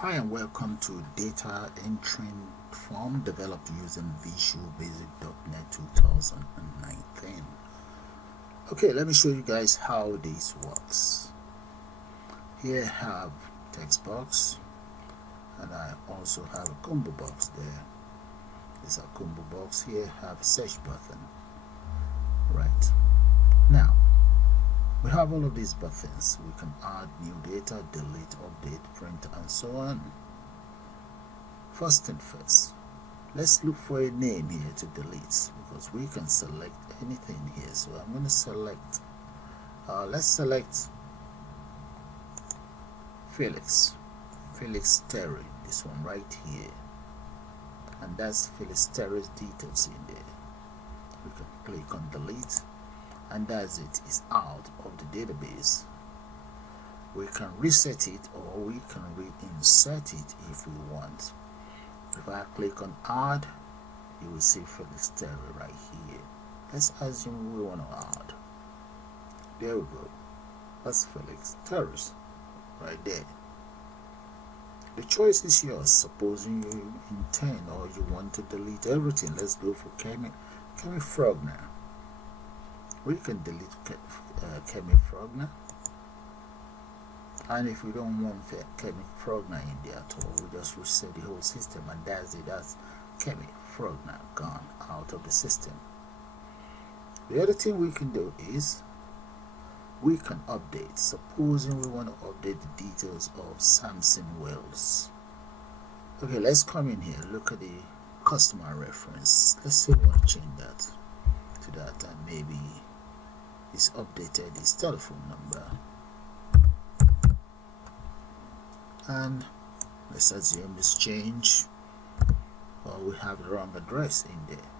Hi and welcome to data entering form developed using Visual Basic.NET 2019. Okay, let me show you guys how this works. Here I have text box and I also have a combo box there. This is a combo box. Here I have a search button. Right. Now we have all of these buttons. We can add new data, delete, update, print, and so on. First thing first, let's look for a name here to delete because we can select anything here. So I'm going to select, let's select Felix Terry, this one right here. And that's Felix Terry's details in there. We can click on delete. And that's it, it's out of the database. We can reset it or we can reinsert it if we want. If I click on add, you will see Felix Terry right here. Let's assume we want to add. There we go. That's Felix Terry right there. The choice is yours. Supposing you intend or you want to delete everything. Let's go for Kemi Frog now. We can delete Kemi Frogner, and if we don't want Kemi Frogner in there at all, we just reset the whole system, and that's it. That's Kemi Frogner gone out of the system. The other thing we can do is we can update. Supposing we want to update the details of Samson Wells. Okay, let's come in here. Look at the customer reference. Let's say we want to change that to that, and maybe he's updated his telephone number, and let's assume it's changed, or we have the wrong address in there.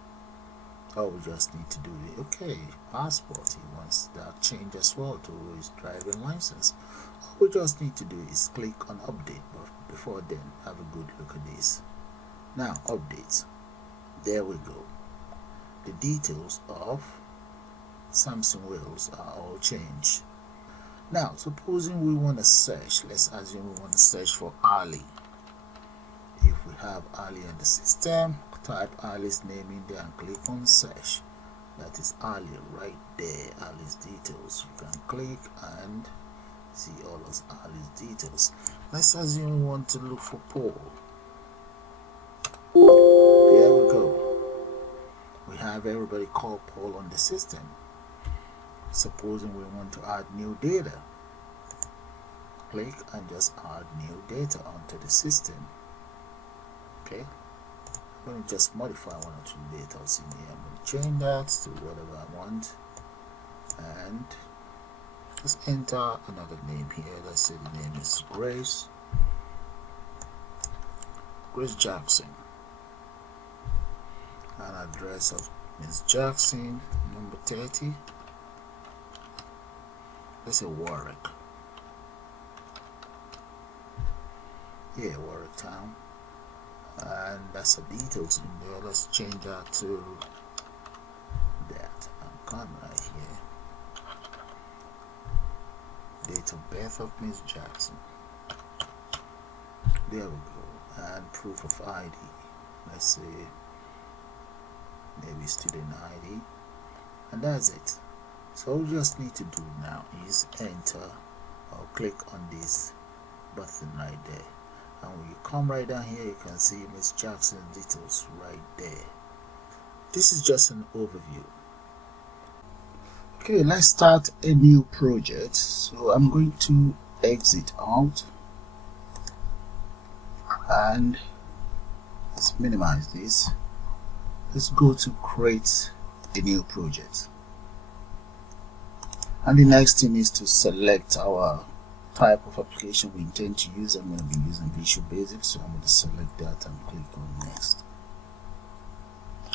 All we just need to do is okay, passport, he wants that change as well to his driving license. All we just need to do is click on update, but before then have a good look at this. Now update, there we go. The details of Samson Wells are all changed. Now supposing we want to search, let's assume we want to search for Ali. If we have Ali in the system, type Ali's name in there and click on search. That is Ali right there, Ali's details. You can click and see all of Ali's details. Let's assume we want to look for Paul. There we go. We have everybody called Paul on the system. Supposing we want to add new data, click and just add new data onto the system. Okay, I'm going to just modify one or two data in here. I'm going to change that to whatever I want and just enter another name here. Let's say the name is Grace Jackson, and address of Ms. Jackson, number 30. Let's say Warwick. Yeah, Warwick Town. And that's the details in there. Let's change that to that. And come right here. Date of birth of Miss Jackson. There we go. And proof of ID. Let's say maybe student ID. And that's it. So all we just need to do now is enter or click on this button right there, and when you come right down here you can see Miss Jackson's details right there. This is just an overview. Okay, let's start a new project. So I'm going to exit out and let's minimize this. Let's go to create a new project. And the next thing is to select our type of application we intend to use. I'm going to be using Visual Basic, so I'm going to select that and click on next.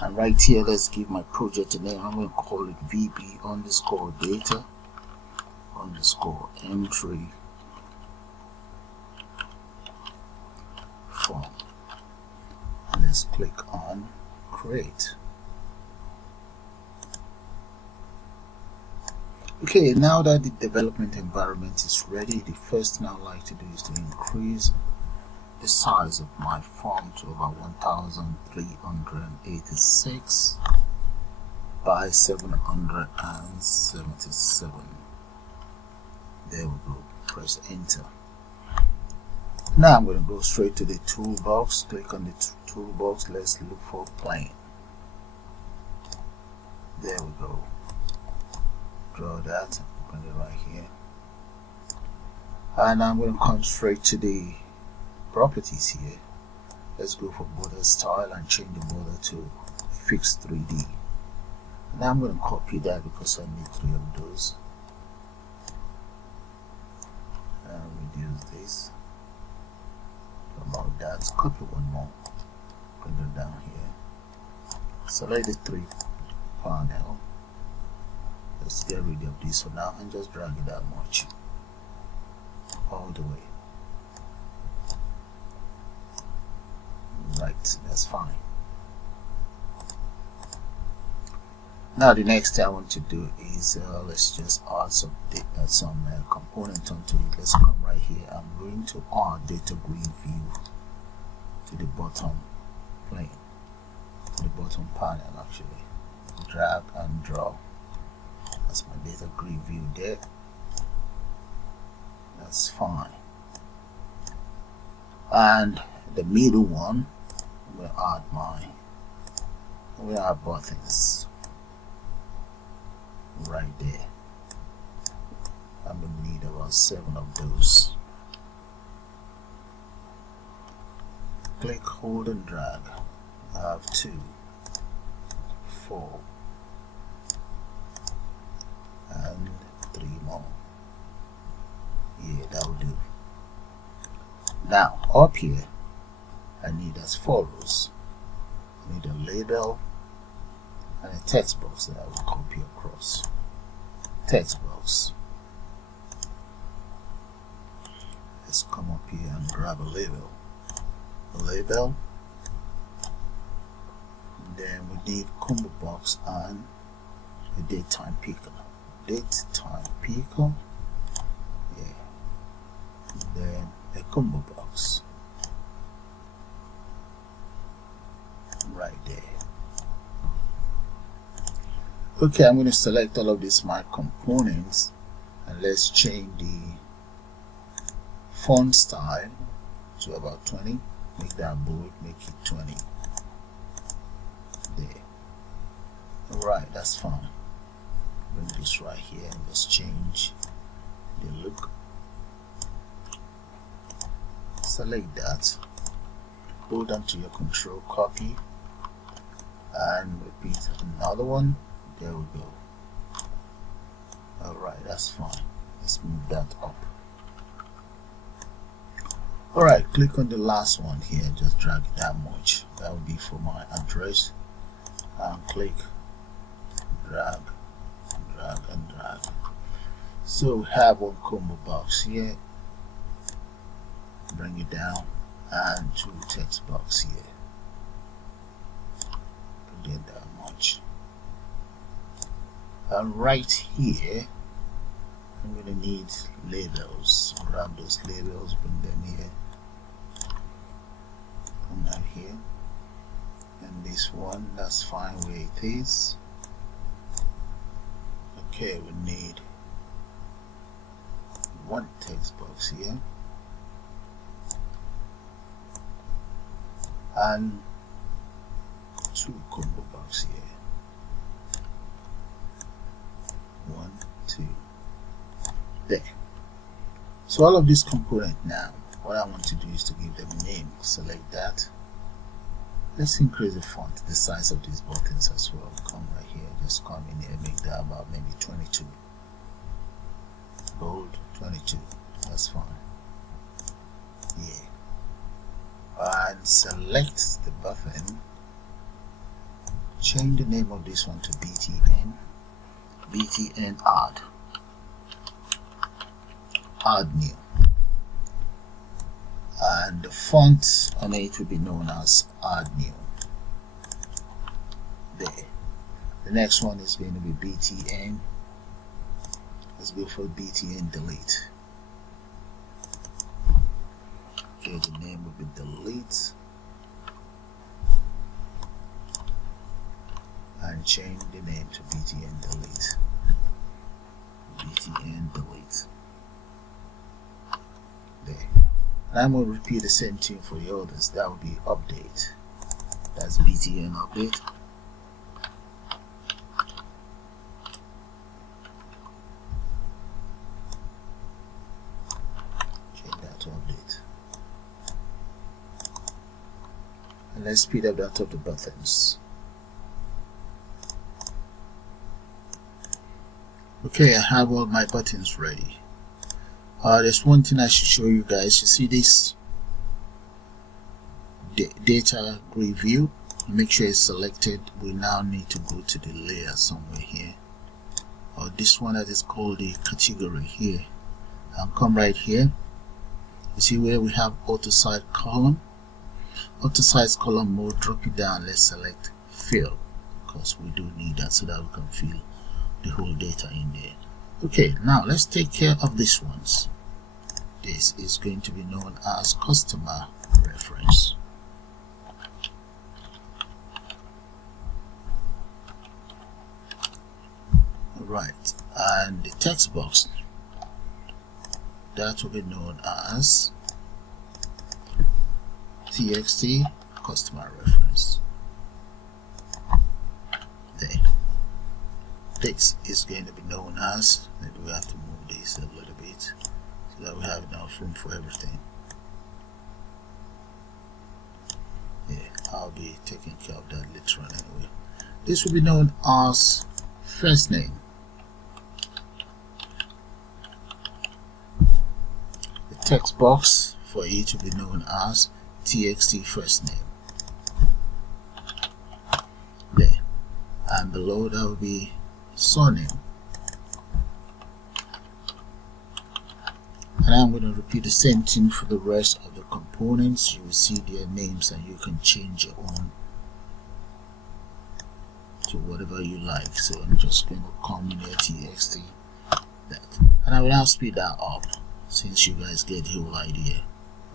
And right here, let's give my project a name. I'm going to call it VB underscore data underscore entry form. And let's click on create. Okay, now that the development environment is ready, the first thing I'd like to do is to increase the size of my font to about 1386 by 777. There we go. Press enter. Now I'm going to go straight to the toolbox. Click on the toolbox. Let's look for plane. There we go. Draw that. Bring it right here. And I'm going to come straight to the properties here. Let's go for border style and change the border to fixed 3D. Now I'm going to copy that because I need 3 of those. And reduce this. About that, copy one more, bring it down here, select the 3 panel. Let's get rid of this for now and just drag it that much all the way. Right, that's fine. Now the next thing I want to do is let's just add some component onto it. Let's come right here. I'm going to add data grid view to the bottom plane, the bottom panel actually. Drag and draw. That's my data grid view there. That's fine. And the middle one, I'm going to add buttons right there. I'm going to need about 7 of those. Click, hold and drag. I have 2, 4 and 3 more. Yeah, that will do. Now up here I need as follows. I need a label and a text box that I will copy across. Text box. Let's come up here and grab a label. Then we need combo box and a datetime picker. Yeah. Then a combo box right there. Okay, I'm going to select all of these my components and let's change the font style to about 20. Make that bold, make it 20 there. Alright, that's fine. Bring this right here and let's change the look. Select that, hold on to your control, copy and repeat another one. There we go. Alright, that's fine. Let's move that up. Alright, click on the last one here, just drag it that much. That will be for my address. And click, drag and drag. So we have one combo box here. Bring it down and 2 text box here. Bring it that much. And right here I'm going to need labels. Grab those labels, bring them here. Come out here. And this one, that's fine where it is. Okay, we need 1 text box here. And 2 combo box here. 1, 2. There. So all of these components now, what I want to do is to give them a name. Select that. Let's increase the font, the size of these buttons as well. Come right here, just come in here, make that about maybe 22. Bold, 22. That's fine. Yeah. And select the button. Change the name of this one to BTN. BTN add. Add new. And the font on it will be known as add new. There. The next one is going to be BTN. Let's go for BTN delete. Okay, the name will be delete and change the name to btn delete. btn delete. There. And I'm going to repeat the same thing for the others. That will be update. That's btn update. Change that to update. And let's speed up that of the buttons. Okay, I have all my buttons ready. There's one thing I should show you guys. You see this data grid view? Make sure it's selected. We now need to go to the layer somewhere here, or this one that is called the category here, and come right here. You see where we have auto size column? Auto size column mode, drop it down. Let's select fill, because we do need that so that we can fill the whole data in there. Okay, now let's take care of these ones. This is going to be known as customer reference. Right, and the text box, that will be known as txt customer reference. There. This is going to be known as, maybe we have to move this a little bit so that we have enough room for everything. Yeah, I'll be taking care of that later on anyway. This will be known as first name. The text box for it to be known as txt first name. There. And below that will be surname. And I'm going to repeat the same thing for the rest of the components. You will see their names and you can change your own to whatever you like. So I'm just going to come in here txt that, and I will now speed that up since you guys get the whole idea.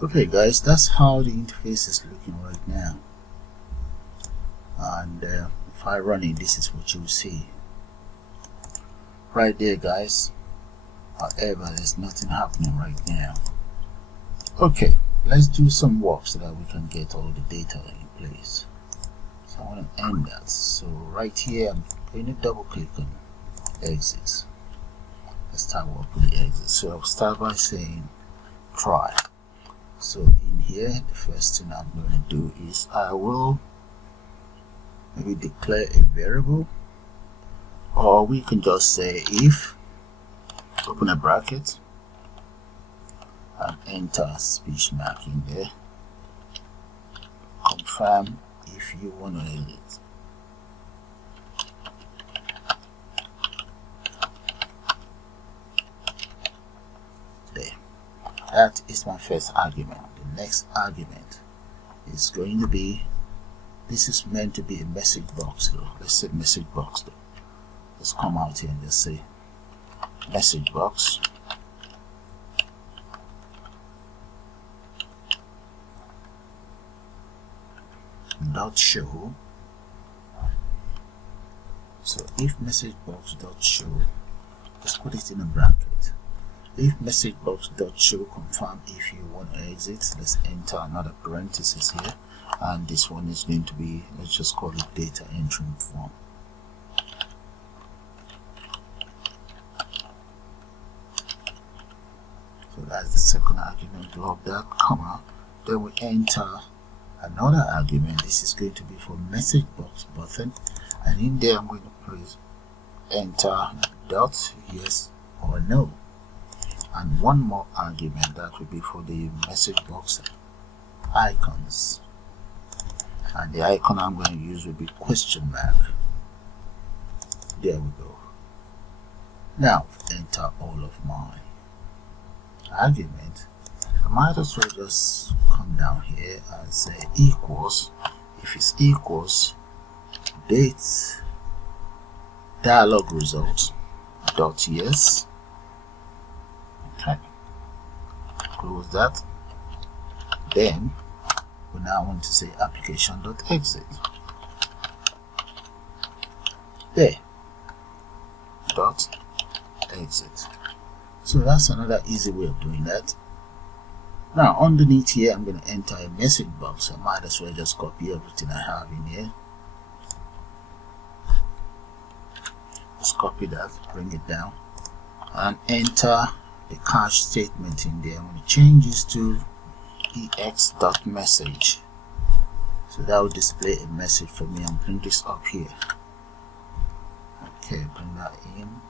Okay guys, that's how the interface is looking right now, and if I run it, this is what you will see right there guys. However, there's nothing happening right now. Okay, let's do some work so that we can get all the data in place. So I want to end that. So right here I'm going to double click on exit. Let's start work with the exit. So I'll start by saying try. So in here, the first thing I'm going to do is I will maybe declare a variable, or we can just say if, open a bracket and enter speech mark in there, confirm if you want to edit. There. That is my first argument. The next argument is going to be, this is meant to be a message box though. Let's say message box though. Let's come out here and just say message box dot show. So if message box dot show, let's put it in a bracket. If message box dot show confirm if you want to exit, let's enter another parenthesis here, and this one is going to be, let's just call it data entering form. So that's the second argument. Log that, comma, then we enter another argument. This is going to be for message box button, and in there I'm going to press enter dot yes or no, and one more argument that will be for the message box icons, and the icon I'm going to use will be question mark. There we go. Now enter all of my argument. I might as well just come down here and say equals, if it's equals date dialog results dot yes. Okay, close that, Then we now want to say application.exit. There, dot exit. So that's another easy way of doing that. Now underneath here, I'm going to enter a message box. I might as well just copy everything I have in here. Just copy that, bring it down, and enter the cache statement in there. I'm going to change this to ex.message. So that will display a message for me, and bring this up here. Okay, bring that in.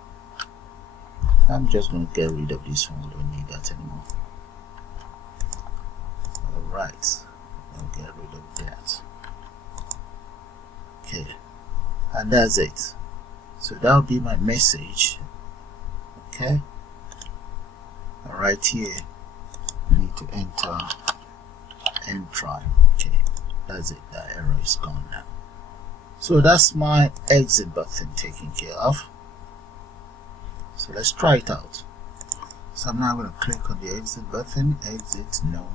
I'm just going to get rid of this one. We don't need that anymore. Alright, I'll get rid of that. Okay, and that's it. So that'll be my message. Okay, right here I need to enter and try. Okay, that's it. That error is gone now. So that's my exit button taken care of. So let's try it out. So I'm now going to click on the exit button. Exit, no.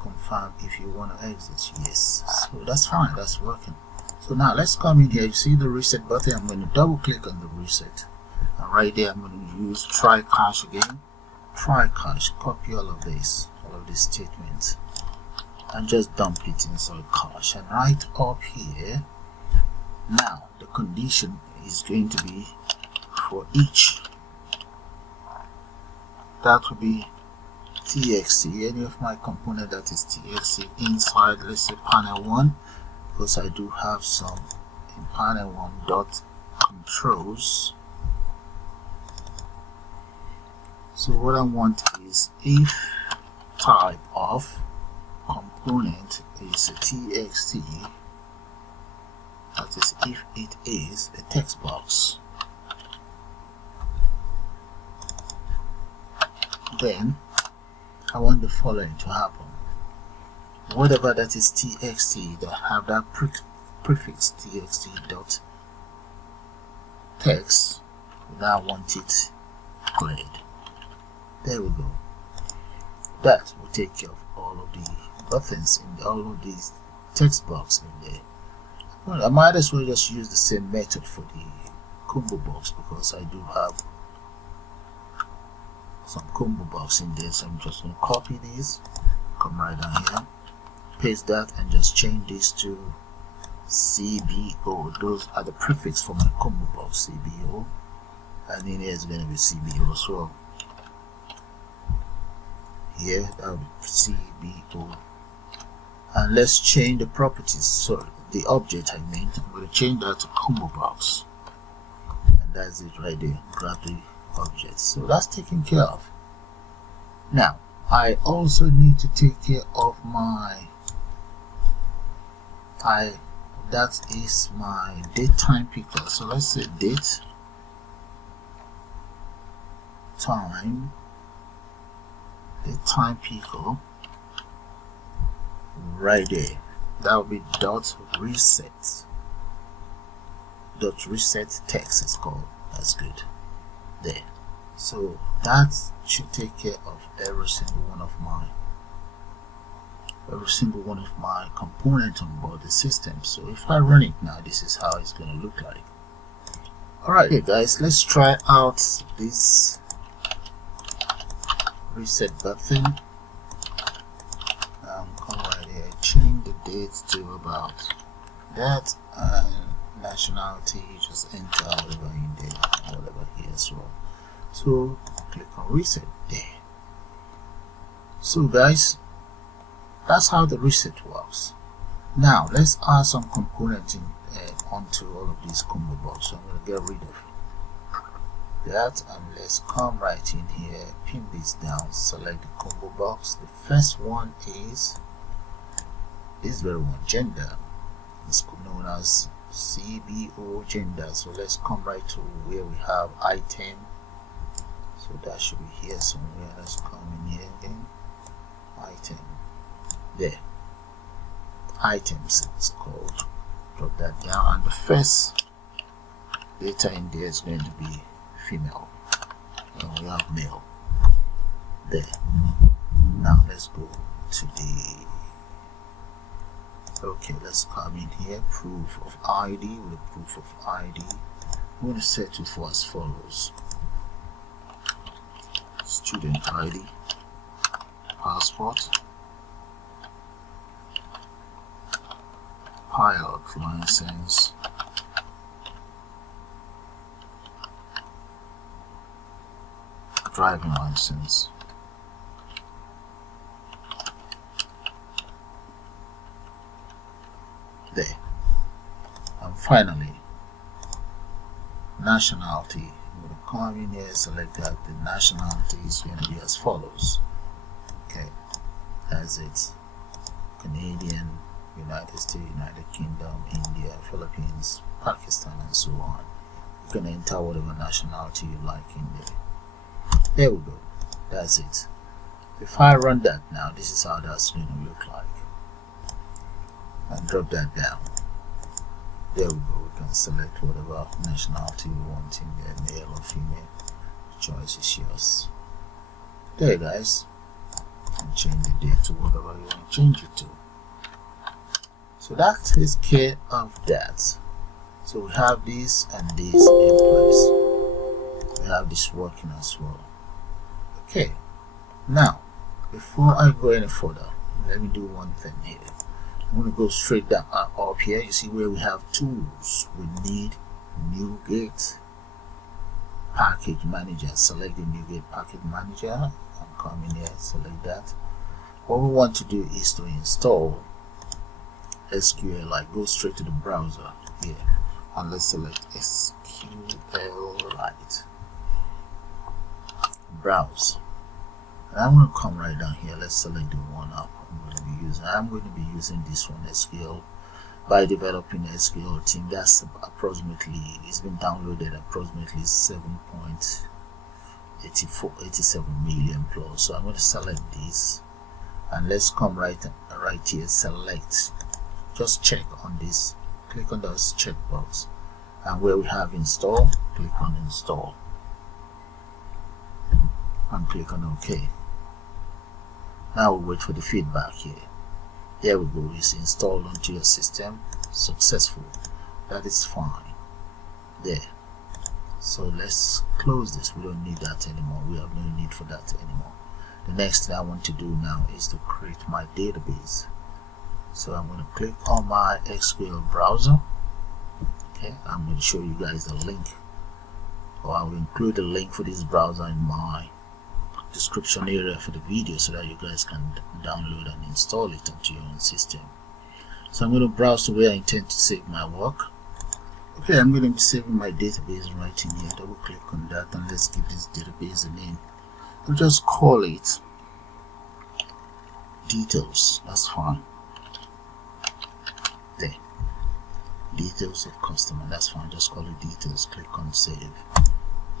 Confirm if you want to exit, yes. So that's fine, that's working. So now let's come in here. You see the reset button. I'm going to double click on the reset, and right there I'm going to use try cache again. Try cache, copy all of these statements, and just dump it inside cache. And right up here, now the condition is going to be for each, that will be txt, any of my component that is txt inside, let's say panel 1, because I do have some in panel 1 dot controls. So what I want is if type of component is a txt, that is if it is a text box, then I want the following to happen. Whatever that is txt that have that prefix txt dot text, now I want it cleared. There we go. That will take care of all of the buttons in all of these text box in there. Well, I might as well just use the same method for the combo box, because I do have some combo box in there. So I'm just going to copy these, come right down here, paste that, and just change this to CBO. Those are the prefix for my combo box, CBO, and in here is going to be CBO as well. Here that will be CBO, and let's change the properties. So the object I'm going to change that to combo box, and that's it right there. Grab the object. So that's taken care of. Now I also need to take care of my that is my date time picker. So let's say date time, the time picker right there. That will be dot reset. Dot reset text is called. That's good. There. So that should take care of every single one of my components on board the system. So if I run it now, this is how it's going to look like. Alright, okay guys, let's try out this reset button. Come right here, change the date to about that, and nationality, just enter whatever in there, whatever here as well. So click on reset there. So guys, that's how the reset works. Now let's add some components in onto all of these combo box. So I'm going to get rid of that, and let's come right in here, pin this down, select the combo box. The first one is this very one, gender. It's known as CBO gender. So let's come right to where we have item. So that should be here somewhere. Let's come in here again, item, there, items it's called. Drop that down, and the first data in there is going to be female, and we have male there. Now let's go to the, okay, let's come in here, proof of ID. With a proof of ID, I'm going to set it for as follows: student ID, passport, pilot license, driving license, there, and finally nationality. I'm going to come in here, select that. The nationality is going to be as follows. Okay, that's it: Canadian, United States, United Kingdom, India, Philippines, Pakistan, and so on. You can enter whatever nationality you like in there. There we go. That's it. If I run that now, this is how that's going to look like. And drop that down. There we go. We can select whatever nationality we want in there, male or female. The choice is yours. There, guys. And change the date to whatever you want to change it to. So that takes care of that. So we have this and this in place. We have this working as well. Okay. Now, before I go any further, let me do one thing here. I'm going to go straight down up here. You see where we have tools. We need NuGet package manager. Select the NuGet package manager and come in here, select that. What we want to do is to install SQLite. Go straight to the browser here and let's select SQLite. Browse. And I'm going to come right down here. Let's select the one up I'm going to be using. I'm going to be using this one, SQL by developing the SQL team. That's approximately, it's been downloaded approximately 7.87 million plus. So I'm going to select this and let's come right here, select, just check on this, click on those checkbox, and where we have install, click on install and click on OK. Now we'll wait for the feedback here. There we go, it's installed onto your system, successful. That is fine. There. So let's close this. We don't need that anymore. We have no need for that anymore. The next thing I want to do now is to create my database. So I'm going to click on my SQL browser. Okay, I'm going to show you guys the link, or I will include the link for this browser in my description area for the video so that you guys can download and install it onto your own system. So I'm going to browse to where I intend to save my work. Okay, I'm going to be saving my database right in here. Double click on that and let's give this database a name. I'll just call it details. That's fine. There, details of customer. That's fine. Just call it details. Click on save.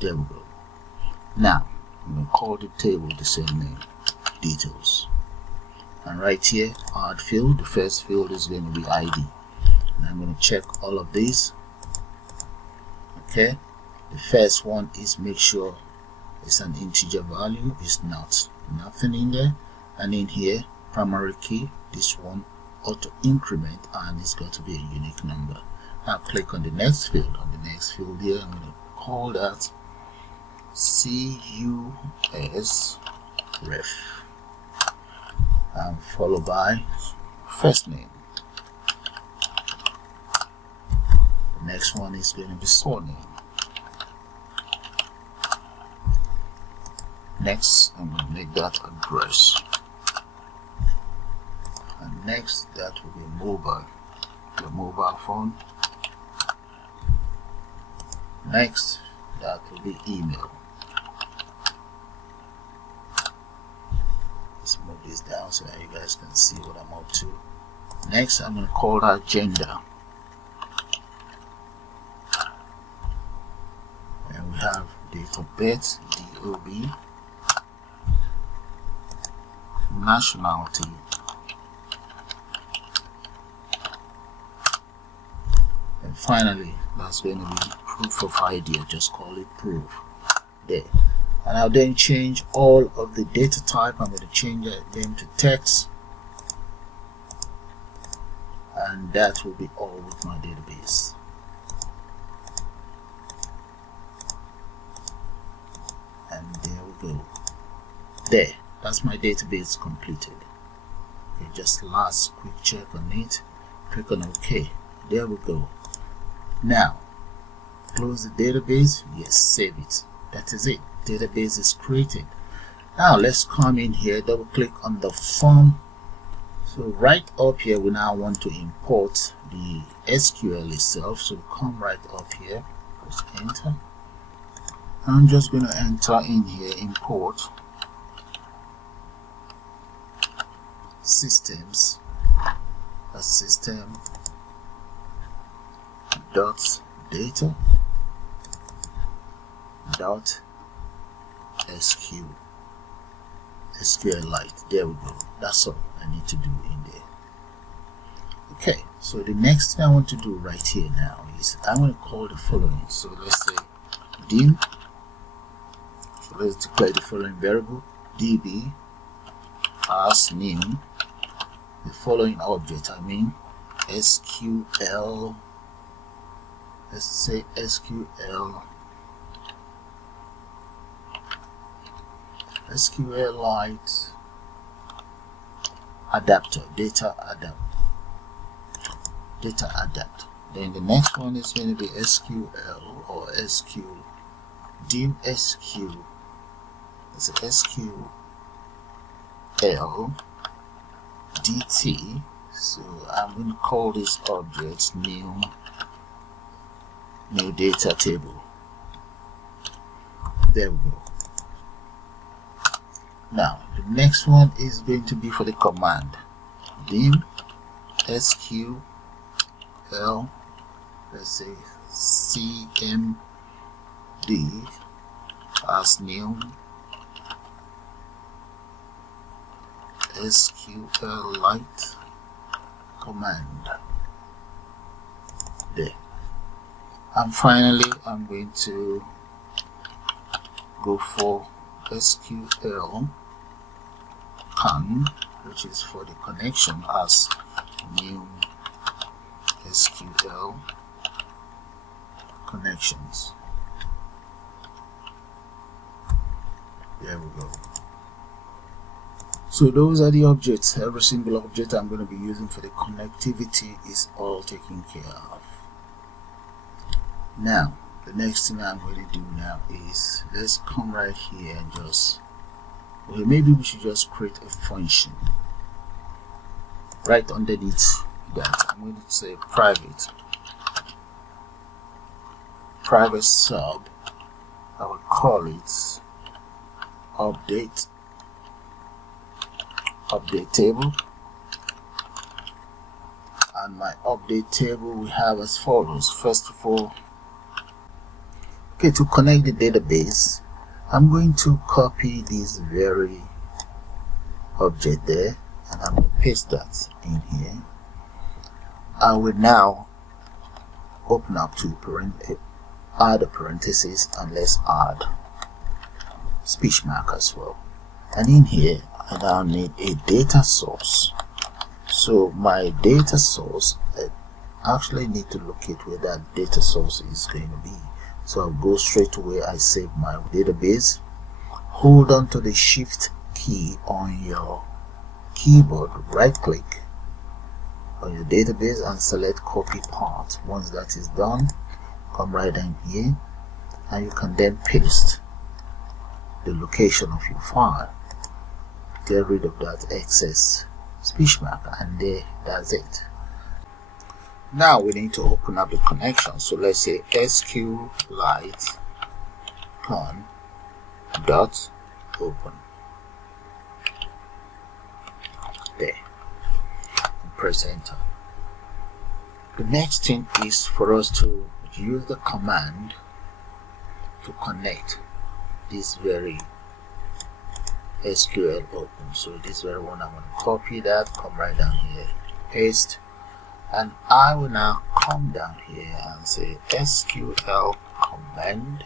There we go. Now I'm going to call the table the same name, details. And right here, add field. The first field is going to be ID. And I'm going to check all of these. Okay, the first one is make sure it's an integer value. It's not, nothing in there. And in here, primary key, this one auto increment, and it's got to be a unique number. Now click on the next field. On the next field here, I'm going to call that CUS ref, and followed by first name. The next one is going to be surname. Next, I'm going to make that address, and next that will be mobile, your mobile phone. Next, that will be email. Let's move this down so that you guys can see what I'm up to. Next, I'm going to call that gender. And we have date of birth, DOB, nationality, and finally, that's going to be proof of ID. Just call it proof. There. And I'll then change all of the data type. I'm going to change them to text, and that will be all with my database. And there we go. There, that's my database completed. Okay, just last quick check on it, click on OK. There we go. Now close the database. Yes, save it. That is it. Database is created. Now let's come in here, double click on the form. So right up here we now want to import the SQL itself. So come right up here, press enter. I'm just going to enter in here import systems, a system dot data dot SQLite. There we go. That's all I need to do in there. Okay, so the next thing I want to do right here now is I'm going to call the following. So let's say dim. So let's declare the following variable: db as new the following object. I mean SQL. Let's say SQLite adapter, data adapt. Then the next one is going to be SQL or dim SQ. It's SQL DT. So I'm going to call this object new data table. There we go. Now the next one is going to be for the command dim SQL, let's say CMD as new SQLite command. There. And finally I'm going to go for SQL can, which is for the connection, as new SQL connections. There we go. So those are the objects. Every single object I'm going to be using for the connectivity is all taken care of. Now the next thing I'm going to do now is let's come right here and just, well, maybe we should just create a function right underneath that. I'm going to say private sub. I will call it update table, and my update table we have as follows. First of all, okay, to connect the database, I'm going to copy this very object there and I'm going to paste that in here. I will now open up to add a parenthesis, and let's add speech mark as well. And in here I now need a data source. So my data source, I actually need to locate where that data source is going to be. So I'll go straight to where I save my database. Hold on to the shift key on your keyboard, right click on your database and select copy path. Once that is done, come right down here and you can then paste the location of your file. Get rid of that excess speech mark, and there, that's it. Now we need to open up the connection. So let's say SQLite con dot open. There. And press enter. The next thing is for us to use the command to connect this very SQL open. So this very one, I'm going to copy that, come right down here, paste, and I will now come down here and say SQL command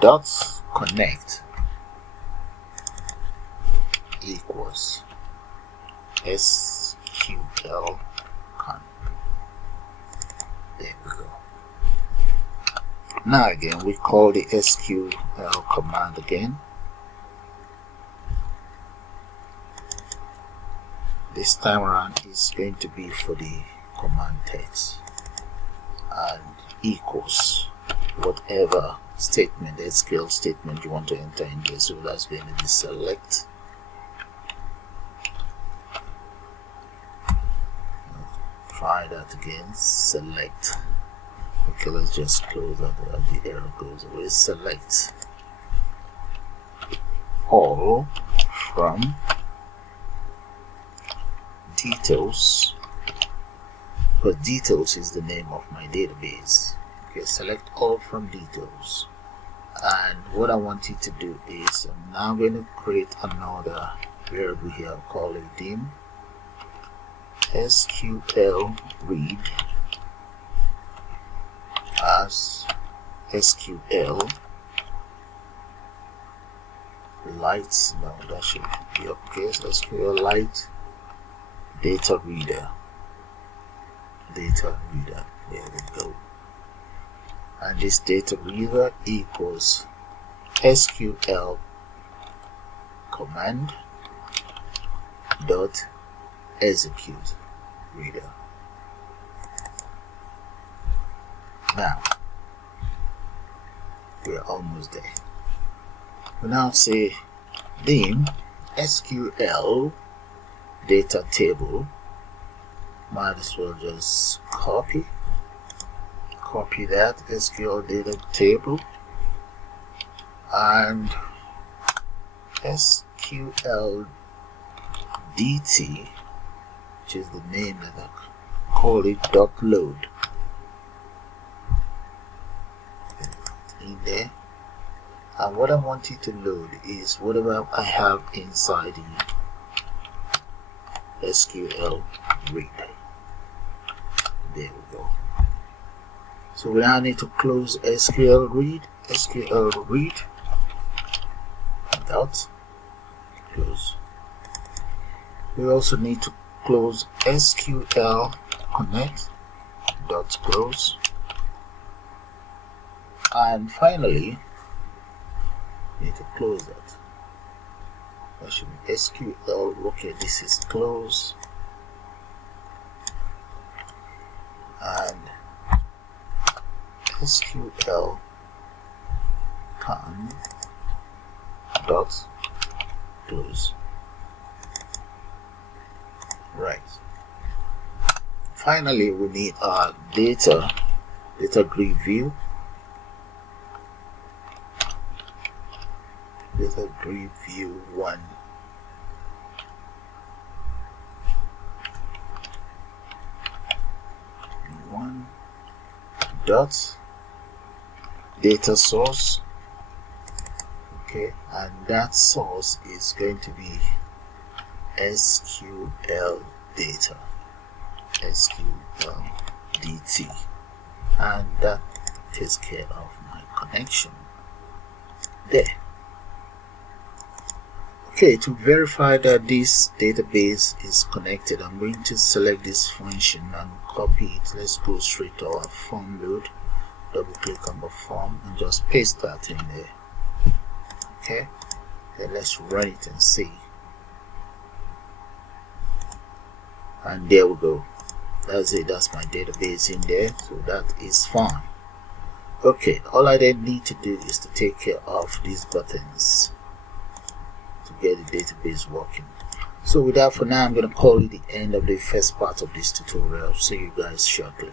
dot connect equals SQL con. There we go. Now again, we call the SQL command again. This time around is going to be for the command text and equals whatever statement, SQL statement you want to enter in there. So that's going to be select. Try that again. Select. Okay, let's just close that. The error goes away. Select all from details. But details is the name of my database. Okay, select all from details. And what I want you to do is I'm now going to create another variable here. I'll call it dim SQL read as SQL light. No, that should be uppercase. SQLite data reader. There we go. And this data reader equals SQL command dot execute reader. Now we're almost there. We now say dim SQL data table. Might as well just copy that SQL data table and SQL DT, which is the name that I call it, dot load in there. And what I want you to load is whatever I have inside the SQL read. There we go. So we now need to close SQL read dot close. We also need to close SQL connect dot close. And finally, we need to close that. That should be SQL. Okay, this is close. And SQL con dot close. Right. Finally, we need our data grid view. Data grid view 1. Dot data source. Okay, and that source is going to be SQL data, SQL DT, and that takes care of my connection there. Okay, to verify that this database is connected, I'm going to select this function and copy it. Let's go straight to our form load. Double click on the form and just paste that in there. Okay, then let's run it and see. And there we go. That's it. That's my database in there. So that is fine. Okay, all I then need to do is to take care of these buttons to get the database working. So with that, for now, I'm going to call it the end of the first part of this tutorial. See you guys shortly.